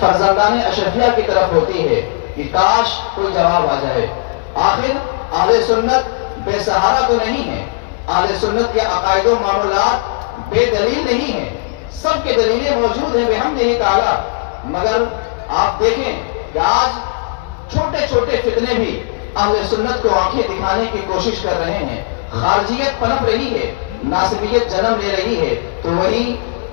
فرزندان اشرفیہ کی طرف ہوتی ہے کہ کاش کوئی جواب آ جائے۔ آخر اہل سنت بے سہارا تو نہیں ہے، اہل سنت کے عقائد و معاملات بے دلیل نہیں ہیں، سب کے دلیلیں موجود ہیں بحمدہ تعالیٰ۔ مگر آپ دیکھیں کہ آج چھوٹے چھوٹے فتنے بھی اہل سنت کو آنکھیں دکھانے کی کوشش کر رہے ہیں، خارجیت پنپ رہی ہے، ناصبیت جنم لے رہی ہے، تو وہی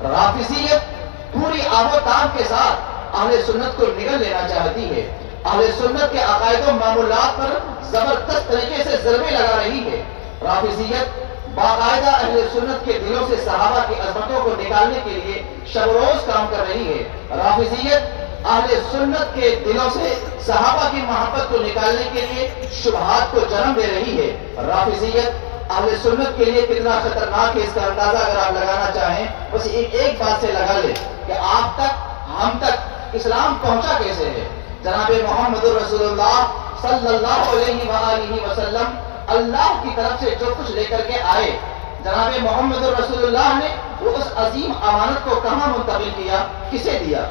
رافضیت پوری آب و تاب کے ساتھ اہل سنت کو نگل لینا چاہتی ہے، اہل سنت کے عقائد و معمولات پر زبردست طریقے سے ضربے لگا رہی ہے۔ رافضیت باقاعدہ اہل سنت کے دلوں سے صحابہ کی عظمتوں کو نکالنے کے لیے شب و روز کام کر رہی ہے۔ رافضیت اہل سنت کے دلوں سے صحابہ کی محبت کو نکالنے کے لیے شبہات کو جنم دے رہی ہے۔ رافضیت اہل سنت کے لیے کتنا خطرناک ہے، اس کا اندازہ اگر آپ لگانا چاہیں بس ایک بات سے لگا لیں کہ آپ تک ہم تک اسلام پہنچا کیسے ہے۔ جناب محمد رسول اللہ صلی اللہ علیہ وآلہ وسلم اللہ کی طرف سے جو کچھ لے کر کے آئے، جناب محمد رسول اللہ نے وہ اس عظیم امانت کو کہاں منتقل کیا، کسے دیا؟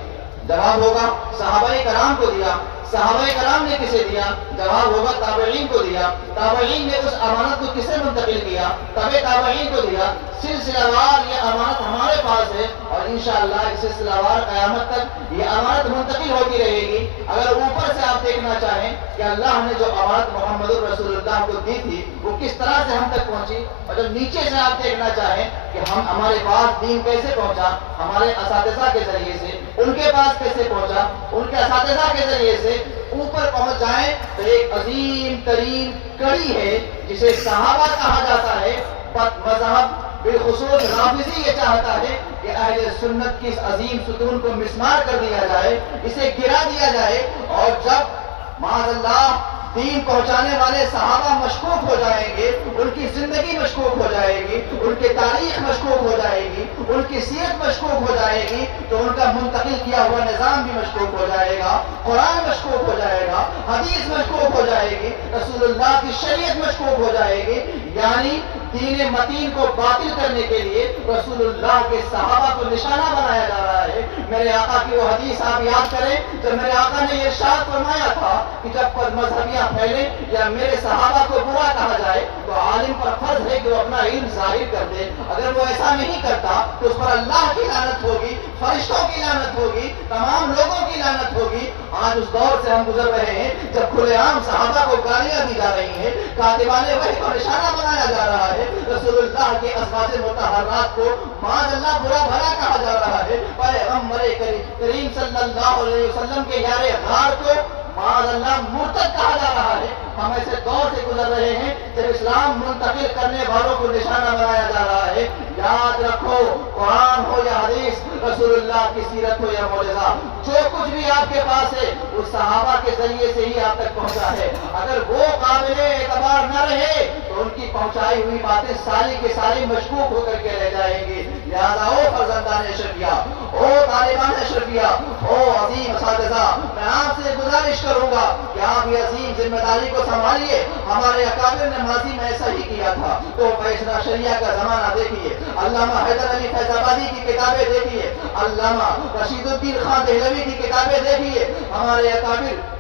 جواب ہوگا صحابہ کرام کو دیا۔ صحابہ کرام نے کسے دیا؟ جواب ہوگا تابعین کو دیا۔ تابعین نے اس امانت کو کسے منتقل کیا؟ تابع تابعین کو دیا۔ سلسلہ وار یہ امانت ہمارے پاس ہے اور انشاءاللہ اس سلسلہ وار قیامت تک یہ امانت منتقل ہوتی رہے گی۔ اگر اوپر سے آپ دیکھنا چاہیں کہ اللہ نے جو امانت محمد رسول اللہ کو دی تھی وہ کس طرح سے ہم تک پہنچی، اور جب نیچے سے آپ دیکھنا چاہیں کہ ہمارے پاس دین کیسے پہنچا، ہمارے اساتذہ کے ذریعے سے، ان کے پاس کیسے پہنچا، ان کے اساتذہ کے ذریعے سے اوپر پہنچ جائیں، تو ایک عظیم ترین کڑی ہے جسے صحابہ کہا جاتا ہے۔ مذہب بالخصوص رافضی یہ چاہتا ہے کہ اہل سنت کی اس عظیم ستون کو مسمار کر دیا جائے، اسے گرا دیا جائے، اور جب معاذ اللہ دین پہنچانے والے صحابہ مشکوک ہو جائیں گے، ان کی زندگی مشکوک ہو جائے گی، ان کی تاریخ مشکوک ہو جائے گی، ان کی سیرت مشکوک ہو جائے گی، تو ان کا منتقل کیا ہوا نظام بھی مشکوک ہو جائے گا، قرآن مشکوک ہو جائے گا، حدیث مشکوک ہو جائے گی، رسول اللہ کی شریعت مشکوک ہو جائے گی۔ یعنی دین متین کو باطل کرنے کے لیے رسول اللہ کے صحابہ کو نشانہ بنایا جا رہا ہے۔ میرے آقا کی وہ حدیث آپ یاد کریں جب میرے آقا نے یہ ارشاد فرمایا تھا کہ جب مذہبیاں پھیلیں یا میرے صحابہ کو برا کہا جائے تو عالم پر فرض ہے کہ وہ اپنا علم ظاہر کر دے، اگر وہ ایسا نہیں کرتا تو اس پر اللہ کی لعنت ہوگی، فرشتوں کی لعنت ہوگی، تمام لوگوں کی لعنت ہوگی۔ آج اس دور سے ہم گزر رہے ہیں جب کھلے عام صحابہ کو گالیاں دی جا رہی ہیں، کاتبان وحی کو نشانہ بنایا جا رہا ہے، رسول اللہ کے ازواج مطہرات کو معاذ اللہ برا بھلا کہا جا رہا ہے، پیغمبر کریم صلی اللہ علیہ وسلم کے یار غار کو معاذ اللہ مرتد کہا جا رہا ہے۔ ہم ایسے دور سے گزر رہے ہیں جب اسلام منتقل کرنے والوں کو نشانہ بنایا جا رہا ہے۔ یاد رکھو، قرآن ہو یا حدیث، رسول اللہ کی سیرت ہو یا معجزہ، جو کچھ بھی آپ کے پاس ہے وہ صحابہ کے ذریعے سے ہی آپ تک پہنچا ہے۔ اگر وہ قابل اعتبار نہ رہے تو ان کی پہنچائی ہوئی باتیں ساری کے ساری مشکوک ہو کر کے رہ جائیں گی۔ لہذا او فرزندان اشرفیہ، او طالبان اشرفیہ، او عظیم اساتذہ، میں آپ سے گزارش کروں گا کہ آپ یہ عظیم ذمہ داری کو سنبھالیے۔ ہمارے اکابر نے ماضی میں ایسا ہی کیا تھا۔ تو فیصلہ شریعہ کا زمانہ دیکھیے، علامہ حیدر علی فیض آبادی کی کتابیں دیکھیے، علامہ رشید الدین خان دہلوی کی کتابیں دیکھیے، ہمارے اکابر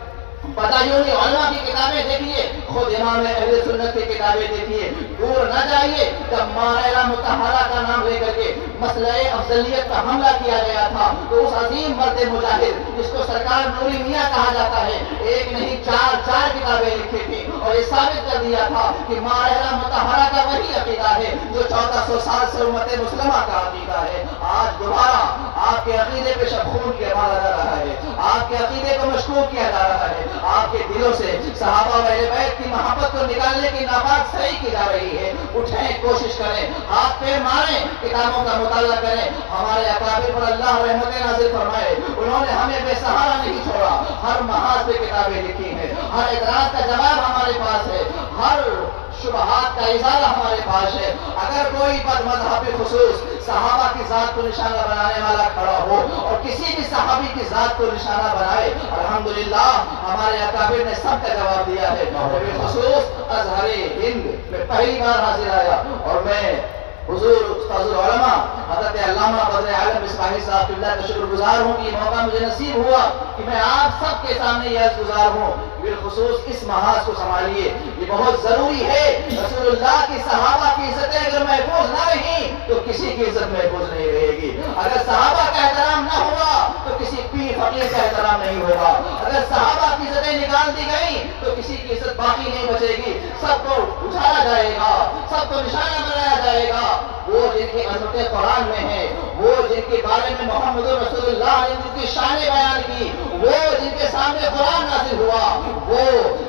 بدایونی علماء کی کتابیں دیکھیے، خود امام اہل سنت کی کتابیں دیکھیے۔ دور نہ جائیے، جب ماریرہ مطہرہ کا نام لے کر کے مسئلہ افضلیت کا حملہ کیا گیا تھا تو اس عظیم مرد مجاہد جس کو سرکار نوری میاں کہا جاتا ہے، ایک نہیں چار کتابیں لکھی تھی اور یہ ثابت کر دیا تھا کہ ماریرہ مطہرہ کا وہی عقیدہ ہے جو 1400 سال سے امت مسلمہ کا عقیدہ ہے۔ آج دوبارہ آپ کے عقیدے پہ خون کیا مارا جا رہا ہے، آپ کے عقیدے کو مشکوک کیا جا رہا ہے، آپ کے دلوں سے صحابہ و اہل بیت کی محبت کو نکالنے کی ناپاک صحیح کی جا رہی ہے۔ اٹھیں، کوشش کریں، ہاتھ پیر ماریں، کتابوں کا مطالعہ کریں۔ ہمارے اکابر پر اللہ رحمت نازل فرمائے، انہوں نے ہمیں بے سہارا نہیں چھوڑا، ہر محاذ پہ کتابیں لکھی ہیں، ہر اعتراض کا جواب ہمارے پاس ہے، ہر شبہات کا ازالہ ہمارے پاس ہے۔ اگر کوئی بد مذہب خصوص صحابہ کی ذات کو نشانہ بنانے والا کھڑا ہو اور کسی بھی صحابی کی ذات کو نشانہ بنائے، الحمدللہ ہمارے اکابر نے سب کا جواب دیا ہے۔ بالخصوص ازہر ہند میں پہلی بار حاضر آیا اور میں حضور استاذ العلماء حضرت علامہ بدر عالم اسماعیل صاحب قبلہ کا شکر گزار ہوں کہ یہ موقع مجھے نصیب ہوا کہ میں آپ سب کے سامنے یہ عرض گزار ہوں، بالخصوص اس محاذ کو سنبھالیے، یہ بہت ضروری ہے۔ رسول اللہ کی صحابہ کی عزتیں اگر محفوظ نہ رہیں تو کسی کی عزت محفوظ نہیں رہے گی۔ اگر صحابہ کا احترام نہ ہوا تو کسی پیر فقیر کا احترام نہیں ہوگا۔ اگر صحابہ کی عزتیں نکال دی گئیں تو کسی کی عزت باقی نہیں بچے گی، سب کو اٹھایا جائے گا، سب کو نشانہ بنایا جائے گا۔ وہ جن کی عظمتیں قرآن میں ہیں، وہ جن کے بارے میں محمد رسول اللہ نے جن کی شان بیان کی، وہ جن کے سامنے قرآن نازل ہوا، وہ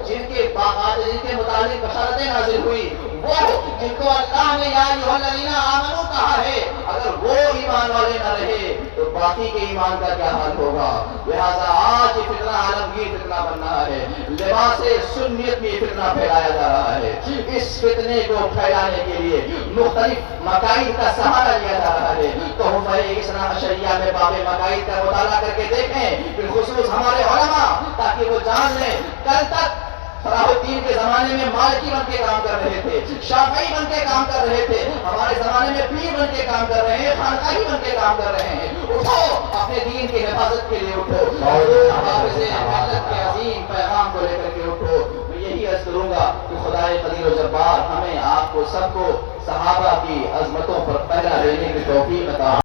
جن کے باقاعدہ جن کے متعلق بشارتیں نازل ہوئی، وہ جن کو اللہ نے یا ایھا الذین آمنوا کہا ہے، اگر وہ ایمان والے نہ رہے تو باقی کے ایمان کا کیا حال ہوگا؟ لہذا آج یہ فتنہ عالمگیر فتنہ بن رہا ہے، لباس سنیت میں یہ فتنہ پھیلایا جا رہا ہے۔ اس فتنے کو پھیلانے کے لیے مختلف مقاصد کا سہارا لیا جا رہا ہے۔ تحفہ اثنا عشریہ میں باب مقاصد کا مطالعہ کر کے دیکھیں، بالخصوص ہمارے علماء، تاکہ وہ جان لیں کل تک صلاح الدین کے زمانے میں مالکی بن کے کام کر رہے تھے، شافعی بن کے کام کر رہے تھے، ہمارے زمانے میں پیر بن کے کام کر رہے ہیں، خانقاہی بن کے کام کر رہے ہیں۔ اٹھو، اپنے دین کی حفاظت کے لیے اٹھو، حافظ ملت کے عظیم پیغام کو لے کر کے اٹھو۔ میں یہی عرض کروں گا کہ خدائے قدیر و جبار ہمیں آپ کو سب کو صحابہ کی عظمتوں پر پہلا لینے کی توفیق عطا